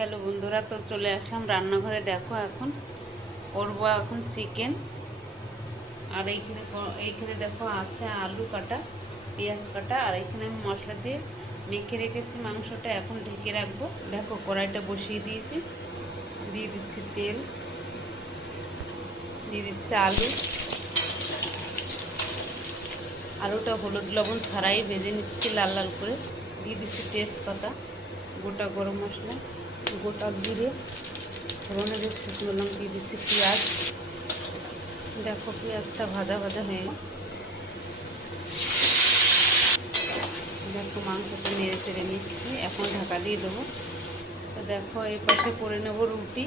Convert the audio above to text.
Hello বন্ধুরা, তো চলে আসলাম রান্নাঘরে। দেখো এখন করবো এখন চিকেন। আর এইখানে দেখো আছে আলু কাটা, পেঁয়াজ কাটা, আর এইখানে আমি মশলা দিয়ে মেখে রেখেছি মাংসটা। এখন ঢেকে রাখবো। দেখো কড়াইটা বসিয়ে দিয়েছি, দিয়ে দিচ্ছি তেল, দিয়ে দিচ্ছি আলুটা হলুদ লবণ ছাড়াই ভেজে নিচ্ছি লাল লাল করে। দিয়ে দিচ্ছি তেজপাতা, গোটা গরম মশলা, গোটা জিরে, ফোড়নে দিয়ে শুকনো লঙ্কা, দিয়ে দিচ্ছি পেঁয়াজ। দেখো পেঁয়াজটা ভাজা ভাজা হয়ে দেখো মাংসটা নেড়ে চেড়ে নিচ্ছি। এখন ঢাকা দিয়ে দেবো। তো দেখো এই পাশে করে নেবো রুটি।